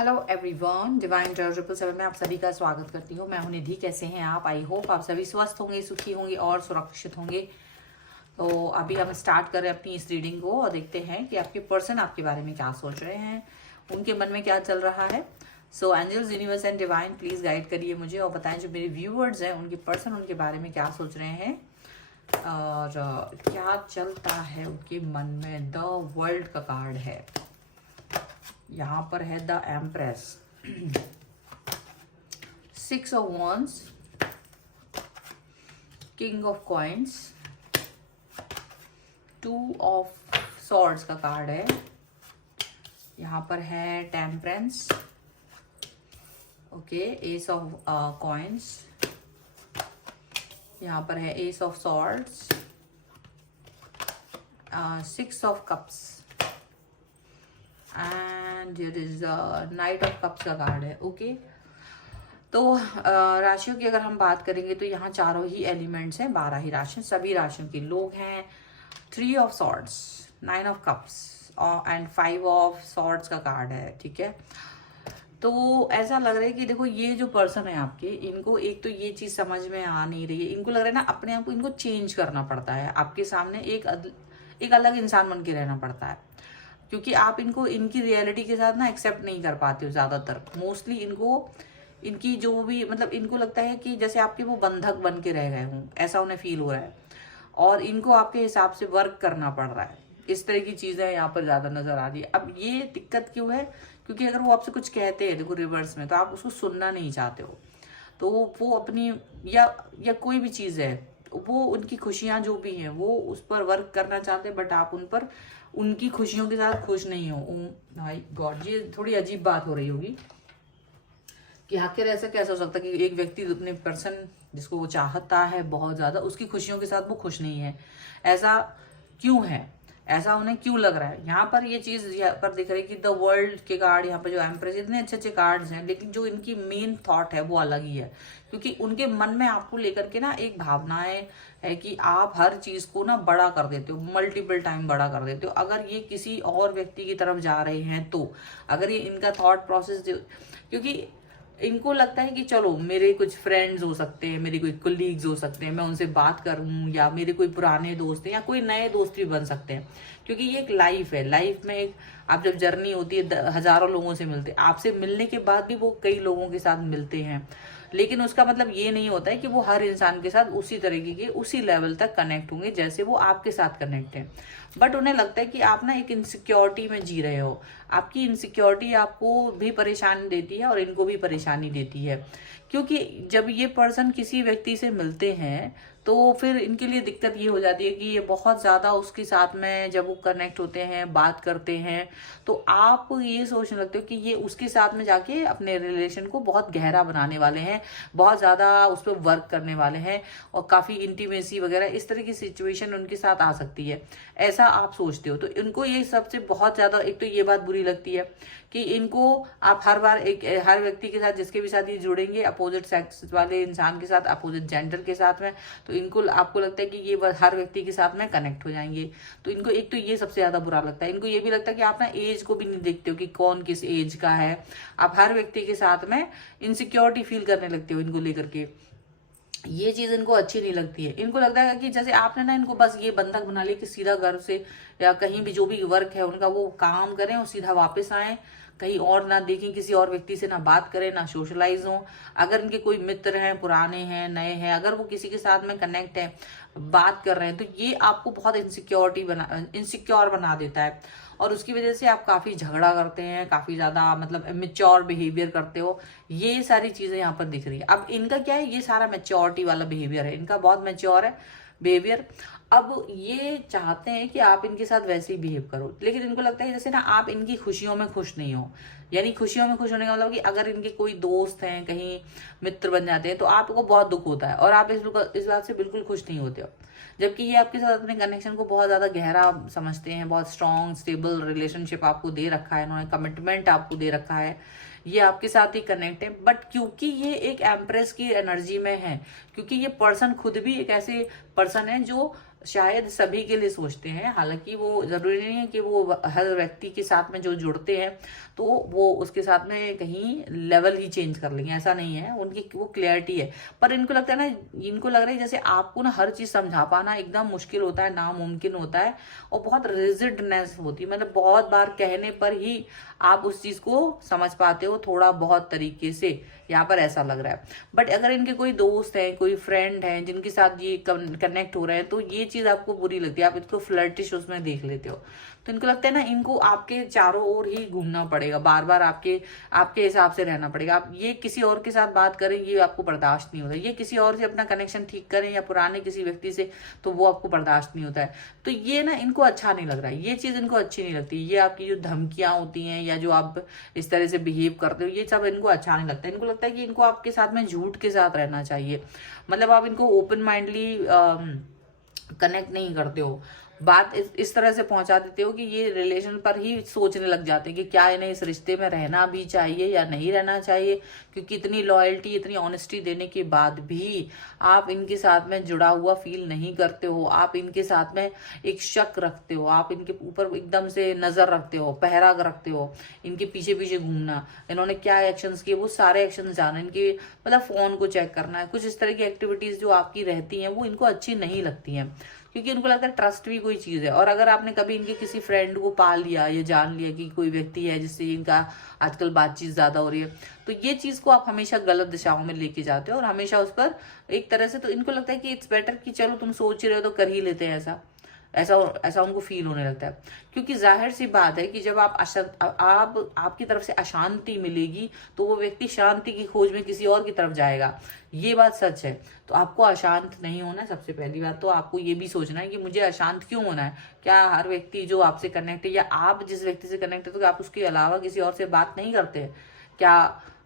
Hello everyone, divine drive 777 में आप सभी का स्वागत करती हूँ। मैं हूँ निधि। कैसे हैं आप? आई होप आप सभी स्वस्थ होंगे, सुखी होंगे और सुरक्षित होंगे। तो अभी हम स्टार्ट कर रहे हैं अपनी इस रीडिंग को और देखते हैं कि आपके पर्सन आपके बारे में क्या सोच रहे हैं, उनके मन में क्या चल रहा है। So angels, universe and divine, please guide करिए मुझे और बताएं जो मेरे व्यूअर्स हैं उनके पर्सन उनके बारे में क्या सोच रहे हैं और क्या चलता है उनके मन में। द वर्ल्ड का कार्ड है, यहाँ पर है the empress, 6 of wands, king of coins, 2 of swords का कार्ड है, यहाँ पर है temperance, okay, S of coins, यहाँ पर है S of swords, 6 of cups and here is night of cups का कार्ड है। ओके, तो राशियों की अगर हम बात करेंगे तो यहाँ चारों ही एलिमेंट्स हैं, 12 ही राशि, सभी राशियों के लोग हैं। 3 of swords, 9 of cups and 5 of swords का कार्ड है। ठीक है, तो ऐसा लग रहा है कि देखो ये जो पर्सन है आपके, इनको एक तो ये चीज समझ में आ नहीं रही है। इनको लग रहा है ना अपने आप को इनको चेंज करना पड़ता है, आपके सामने एक अलग इंसान बन के रहना पड़ता है, क्योंकि आप इनको इनकी रियलिटी के साथ ना एक्सेप्ट नहीं कर पाते हो। ज़्यादातर मोस्टली इनको इनकी जो भी मतलब इनको लगता है कि जैसे आपके वो बंधक बन के रह गए हों, ऐसा उन्हें फील हो रहा है और इनको आपके हिसाब से वर्क करना पड़ रहा है। इस तरह की चीज़ें यहाँ पर ज़्यादा नज़र आ रही है। अब ये दिक्कत क्यों है? क्योंकि अगर वो आपसे कुछ कहते हैं, देखो रिवर्स में, तो आप उसको सुनना नहीं चाहते हो। तो वो अपनी या कोई भी चीज़ है, वो उनकी खुशियाँ जो भी हैं वो उस पर वर्क करना चाहते हैं, बट आप उन पर उनकी खुशियों के साथ खुश नहीं हो। माय गॉड, ये थोड़ी अजीब बात हो रही होगी कि आखिर ऐसा कैसा हो सकता है कि एक व्यक्ति अपने पर्सन जिसको वो चाहता है बहुत ज्यादा, उसकी खुशियों के साथ वो खुश नहीं है। ऐसा क्यों है? ऐसा उन्हें क्यों लग रहा है? यहाँ पर ये चीज यहाँ पर दिख रही है कि द वर्ल्ड के कार्ड, यहाँ पर जो एम्प्रेस, इतने अच्छे अच्छे कार्ड्स हैं, लेकिन जो इनकी मेन थॉट है वो अलग ही है। क्योंकि उनके मन में आपको लेकर के ना एक भावनाएं है कि आप हर चीज को ना बड़ा कर देते हो, मल्टीपल टाइम बड़ा कर देते हो। अगर ये किसी और व्यक्ति की तरफ जा रहे हैं तो अगर ये इनका थॉट प्रोसेस, क्योंकि इनको लगता है कि चलो मेरे कुछ फ्रेंड्स हो सकते हैं, मेरे कोई कोलीग्स हो सकते हैं, मैं उनसे बात करूं, या मेरे कोई पुराने दोस्त हैं या कोई नए दोस्त भी बन सकते हैं। क्योंकि ये एक लाइफ है, लाइफ में एक आप जब जर्नी होती है हजारों लोगों से मिलते हैं, आपसे मिलने के बाद भी वो कई लोगों के साथ मिलते हैं, लेकिन उसका मतलब ये नहीं होता है कि वो हर इंसान के साथ उसी तरीके के उसी लेवल तक कनेक्ट होंगे जैसे वो आपके साथ कनेक्ट है। बट उन्हें लगता है कि आप ना एक इनसिक्योरिटी में जी रहे हो। आपकी इनसिक्योरिटी आपको भी परेशानी देती है और इनको भी परेशानी देती है, क्योंकि जब ये पर्सन किसी व्यक्ति से मिलते हैं तो फिर इनके लिए दिक्कत ये हो जाती है कि ये बहुत ज़्यादा उसके साथ में जब वो कनेक्ट होते हैं, बात करते हैं, तो आप ये सोचने लगते हो कि ये उसके साथ में जाके अपने रिलेशन को बहुत गहरा बनाने वाले हैं, बहुत ज़्यादा उस पर वर्क करने वाले हैं और काफ़ी इंटीमेसी वगैरह इस तरह की सिचुएशन उनके साथ आ सकती है, ऐसा आप सोचते हो। तो इनको ये सबसे बहुत ज़्यादा एक तो ये बात बुरी लगती है कि इनको आप हर बार हर व्यक्ति के साथ जिसके भी साथ ये जुड़ेंगे, अपोजिट सेक्स वाले इंसान के साथ, अपोजिट जेंडर के साथ में, तो इनको आपको लगता है कि ये हर व्यक्ति के साथ में कनेक्ट हो जाएंगे। तो इनको एक तो ये सबसे ज्यादा बुरा लगता है। इनको ये भी लगता है कि आप ना एज को भी नहीं देखते हो कि कौन किस एज का है, आप हर व्यक्ति के साथ में इनसिक्योरिटी फील करने लगते हो इनको लेकर के। ये चीज इनको अच्छी नहीं लगती है। इनको लगता है कि जैसे आपने ना इनको बस ये बंधक बना लिया कि सीधा घर से या कहीं भी जो भी वर्क है उनका वो काम करें और सीधा वापस आए, कहीं और ना देखें, किसी और व्यक्ति से ना बात करें, ना सोशलाइज हो। अगर इनके कोई मित्र हैं, पुराने हैं, नए हैं, अगर वो किसी के साथ में कनेक्ट है, बात कर रहे हैं, तो ये आपको बहुत इनसिक्योर बना देता है और उसकी वजह से आप काफी झगड़ा करते हैं, काफी ज्यादा मतलब मेच्योर बिहेवियर करते हो। ये सारी चीजें यहाँ पर दिख रही है। अब इनका क्या है, ये सारा मेच्योरिटी वाला बिहेवियर है, इनका बहुत मेच्योर है बिहेवियर। अब ये चाहते हैं कि आप इनके साथ वैसे ही बिहेव करो, लेकिन इनको लगता है जैसे ना आप इनकी खुशियों में खुश नहीं हो। यानी खुशियों में खुश होने का मतलब कि अगर इनके कोई दोस्त हैं, कहीं मित्र बन जाते हैं, तो आपको बहुत दुख होता है और आप इस बात से बिल्कुल खुश नहीं होते हो। जबकि ये आपके साथ अपने कनेक्शन को बहुत ज्यादा गहरा समझते हैं, बहुत स्ट्रॉन्ग स्टेबल रिलेशनशिप आपको दे रखा है, इन्होंने कमिटमेंट आपको दे रखा है, ये आपके साथ ही कनेक्ट है। बट क्योंकि ये एक एम्प्रेस की एनर्जी में है, क्योंकि ये पर्सन खुद भी एक ऐसे पर्सन है जो शायद सभी के लिए सोचते हैं, हालांकि वो जरूरी नहीं है कि वो हर व्यक्ति के साथ में जो जुड़ते हैं तो तो वो उसके साथ में कहीं लेवल ही चेंज कर लेंगे, ऐसा नहीं है, उनकी वो क्लियरिटी है। पर इनको लगता है ना, इनको लग रहा है जैसे आपको ना हर चीज समझा पाना एकदम मुश्किल होता है, नामुमकिन होता है, और बहुत रिजिडनेस होती है, मतलब बहुत बार कहने पर ही आप उस चीज को समझ पाते हो थोड़ा बहुत तरीके से, यहाँ पर ऐसा लग रहा है। बट अगर इनके कोई दोस्त है, कोई फ्रेंड है जिनके साथ ये कनेक्ट हो रहे हैं, तो ये चीज आपको बुरी लगती है, आप इसको फ्लर्टिश उसमें देख लेते हो। तो इनको लगता है ना, इनको आपके चारों ओर ही घूमना पड़ेगा, बार बार आपके आपके हिसाब से रहना पड़ेगा। आप ये किसी और के साथ बात करें, ये आपको बर्दाश्त नहीं होता, ये किसी और से अपना कनेक्शन ठीक करें या पुराने किसी व्यक्ति से, तो वो आपको बर्दाश्त नहीं होता है। तो ये ना इनको अच्छा नहीं लग रहा है, ये चीज इनको अच्छी नहीं लगती। ये आपकी जो धमकियां होती हैं या जो आप इस तरह से बिहेव करते हो, ये सब इनको अच्छा नहीं लगता। इनको लगता है कि इनको आपके साथ में झूठ के साथ रहना चाहिए, मतलब आप इनको ओपन माइंडली कनेक्ट नहीं करते हो, बात इस तरह से पहुंचा देते हो कि ये रिलेशन पर ही सोचने लग जाते हैं कि क्या इन्हें इस रिश्ते में रहना भी चाहिए या नहीं रहना चाहिए, क्योंकि इतनी लॉयल्टी, इतनी ऑनेस्टी देने के बाद भी आप इनके साथ में जुड़ा हुआ फील नहीं करते हो, आप इनके साथ में एक शक रखते हो, आप इनके ऊपर एकदम से नजर रखते हो, पहरा रखते हो, इनके पीछे पीछे घूमना, इन्होंने क्या एक्शंस किए वो सारे एक्शंस जाना, इनके मतलब फोन को चेक करना है, कुछ इस तरह की एक्टिविटीज जो आपकी रहती हैं वो इनको अच्छी नहीं लगती हैं, क्योंकि उनको लगता है ट्रस्ट भी कोई चीज है। और अगर आपने कभी इनके किसी फ्रेंड को पा लिया या जान लिया कि कोई व्यक्ति है जिससे इनका आजकल बातचीत ज्यादा हो रही है, तो ये चीज को आप हमेशा गलत दिशाओं में लेके जाते हो और हमेशा उस पर एक तरह से, तो इनको लगता है कि इट्स बेटर कि चलो तुम सोच रहे हो तो कर ही लेते हैं, ऐसा ऐसा ऐसा उनको फील होने लगता है। क्योंकि जाहिर सी बात है कि जब आप आपकी तरफ से अशांति मिलेगी तो वो व्यक्ति शांति की खोज में किसी और की तरफ जाएगा, ये बात सच है। तो आपको अशांत नहीं होना है। सबसे पहली बात तो आपको ये भी सोचना है कि मुझे अशांत क्यों होना है। क्या हर व्यक्ति जो आपसे कनेक्ट है या आप जिस व्यक्ति से कनेक्ट है तो आप उसके अलावा किसी और से बात नहीं करते हैं क्या?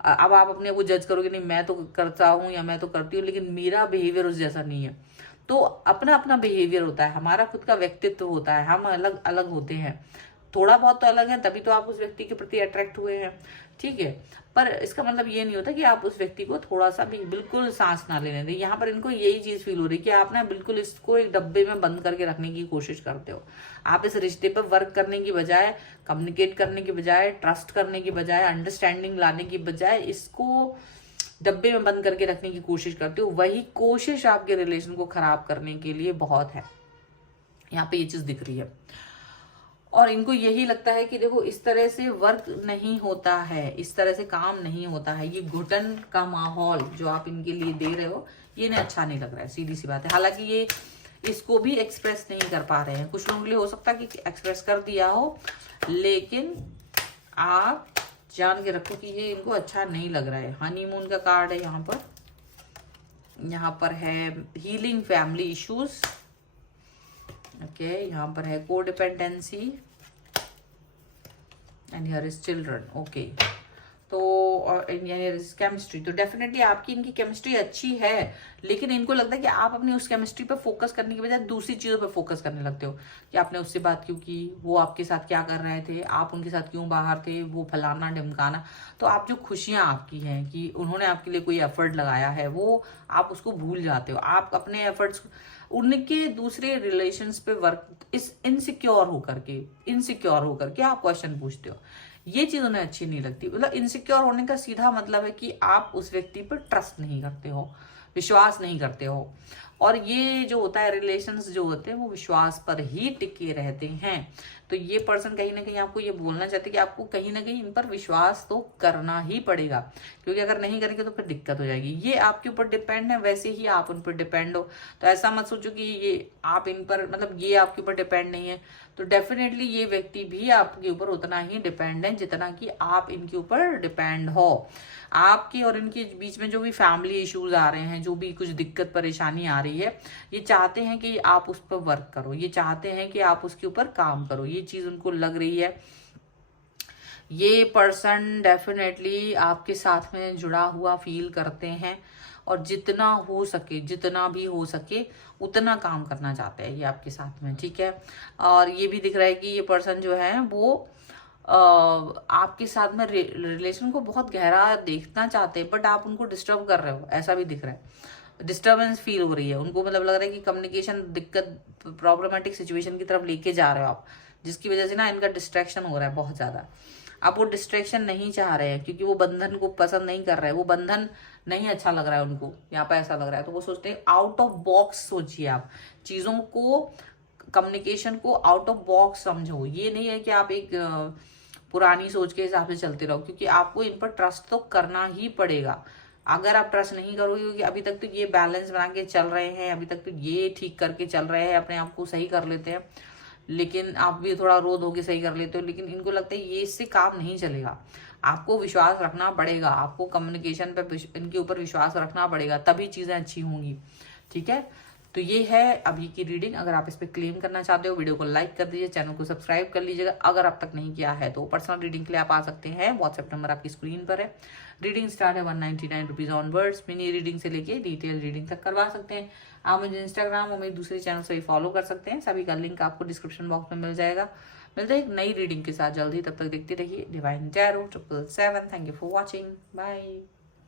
अब आप अपने को जज करोगे, नहीं मैं तो करता हूँ या मैं तो करती हूँ लेकिन मेरा बिहेवियर उस जैसा नहीं है। तो अपना अपना बिहेवियर होता है, हमारा खुद का व्यक्तित्व होता है, हम अलग अलग होते हैं, थोड़ा बहुत तो अलग है, तभी तो आप उस व्यक्ति के प्रति अट्रैक्ट हुए हैं, ठीक है। पर इसका मतलब ये नहीं होता कि आप उस व्यक्ति को थोड़ा सा भी बिल्कुल सांस ना लेने दें। यहाँ पर इनको यही चीज फील हो रही है कि आप ना बिल्कुल इसको एक डब्बे में बंद करके रखने की कोशिश करते हो। आप इस रिश्ते पर वर्क करने की बजाय, कम्युनिकेट करने की बजाय, ट्रस्ट करने की बजाय, अंडरस्टैंडिंग लाने की बजाय इसको डब्बे में बंद करके रखने की कोशिश करते हो। वही कोशिश आपके रिलेशन को खराब करने के लिए बहुत है। यहाँ पे ये चीज दिख रही है और इनको यही लगता है कि देखो इस तरह से वर्क नहीं होता है, इस तरह से काम नहीं होता है। ये घुटन का माहौल जो आप इनके लिए दे रहे हो ये इन्हें अच्छा नहीं लग रहा है, सीधी सी बात है। हालांकि ये इसको भी एक्सप्रेस नहीं कर पा रहे हैं। कुछ लोगों के लिए हो सकता है कि एक्सप्रेस कर दिया हो, लेकिन आप जान के रखो कि ये इनको अच्छा नहीं लग रहा है। हनीमून का कार्ड है यहाँ पर है हीलिंग फैमिली इश्यूज, ओके। यहाँ पर है codependency and here is children, okay. तो केमिस्ट्री, तो डेफिनेटली आपकी इनकी केमिस्ट्री अच्छी है, लेकिन इनको लगता है कि आप अपनी उस केमिस्ट्री पे फोकस करने की बजाय दूसरी चीजों पे फोकस करने लगते हो कि आपने उससे बात क्यों की, वो आपके साथ क्या कर रहे थे, आप उनके साथ क्यों बाहर थे, वो फलाना ढिमकाना। तो आप जो खुशियां आपकी हैं कि उन्होंने आपके लिए कोई एफर्ट लगाया है वो आप उसको भूल जाते हो। आप अपने एफर्ट्स उनके दूसरे रिलेशंस पे वर्क इनसिक्योर होकर के आप क्वेश्चन पूछते हो। ये चीज उन्हें अच्छी नहीं लगती। मतलब इनसिक्योर होने का सीधा मतलब है कि आप उस व्यक्ति पर ट्रस्ट नहीं करते हो, विश्वास नहीं करते हो। और ये जो होता है रिलेशंस जो होते हैं वो विश्वास पर ही टिके रहते हैं। तो ये पर्सन कहीं ना कहीं आपको ये बोलना चाहते हैं कि आपको कहीं ना कहीं इन पर विश्वास तो करना ही पड़ेगा, क्योंकि अगर नहीं करेंगे तो फिर दिक्कत हो जाएगी। ये आपके ऊपर डिपेंड है, वैसे ही आप उन पर डिपेंड हो। तो ऐसा मत सोचो कि ये आप इन पर, मतलब ये आपके ऊपर डिपेंड नहीं है। तो डेफिनेटली ये व्यक्ति भी आपके ऊपर उतना ही डिपेंड है जितना कि आप इनके ऊपर डिपेंड हो। आपके और इनके बीच में जो भी फैमिली इश्यूज आ रहे हैं, जो भी कुछ दिक्कत परेशानी आ रही है, ये चाहते हैं कि आप उस पर वर्क करो, ये चाहते हैं कि आप उसके ऊपर काम करो। ये चीज उनको लग रही है। ये पर्सन डेफिनेटली आपके साथ में जुड़ा हुआ फील करते हैं और जितना भी हो सके उतना काम करना चाहते हैं ये आपके साथ में, ठीक है। और ये भी दिख रहा है कि ये पर्सन जो है वो आपके साथ में रिलेशन को बहुत गहरा देखना चाहते हैं, बट आप उनको डिस्टर्ब कर रहे हो, ऐसा भी दिख रहा है। डिस्टर्बेंस फील हो रही है उनको, मतलब लग रहा है कि कम्युनिकेशन दिक्कत, प्रॉब्लमेटिक सिचुएशन की तरफ लेके जा रहे हो आप, जिसकी वजह से ना इनका डिस्ट्रैक्शन हो रहा है बहुत ज्यादा। अब वो डिस्ट्रैक्शन नहीं चाह रहे हैं, क्योंकि वो बंधन को पसंद नहीं कर रहे हैं, वो बंधन नहीं अच्छा लग रहा है उनको, यहाँ पर ऐसा लग रहा है। तो वो सोचते हैं आउट ऑफ बॉक्स सोचिए, आप चीज़ों को, कम्युनिकेशन को आउट ऑफ बॉक्स समझो। ये नहीं है कि आप एक पुरानी सोच के हिसाब से चलते रहो, क्योंकि आपको इन पर ट्रस्ट तो करना ही पड़ेगा। अगर आप ट्रस्ट नहीं करोगे, क्योंकि अभी तक तो ये बैलेंस बना के चल रहे हैं, अभी तक तो ये ठीक करके चल रहे हैं, अपने आप को सही कर लेते हैं, लेकिन आप भी थोड़ा रो धो के सही कर लेते हो, लेकिन इनको लगता है ये इससे काम नहीं चलेगा। आपको विश्वास रखना पड़ेगा, आपको कम्युनिकेशन पे इनके ऊपर विश्वास रखना पड़ेगा, तभी चीज़ें अच्छी होंगी। ठीक है, तो ये है अभी की रीडिंग। अगर आप इस पर क्लेम करना चाहते हो, वीडियो को लाइक कर दीजिए, चैनल को सब्सक्राइब कर लीजिएगा अगर अब तक नहीं किया है तो। पर्सनल रीडिंग के लिए आप आ सकते हैं, व्हाट्सएप नंबर आपकी स्क्रीन पर है। रीडिंग स्टार्ट है 199 रुपीज़ ऑनवर्ड्स। मिनी रीडिंग से लेके डिटेल रीडिंग तक करवा सकते हैं। आप मुझे इंस्टाग्राम और मेरे दूसरे चैनल से भी फॉलो कर सकते हैं, सभी का लिंक आपको डिस्क्रिप्शन बॉक्स में मिल जाएगा। मिलते हैं एक नई रीडिंग के साथ जल्दी, तब तक देखते रहिए divine tarot 777। Thank you for watching, bye.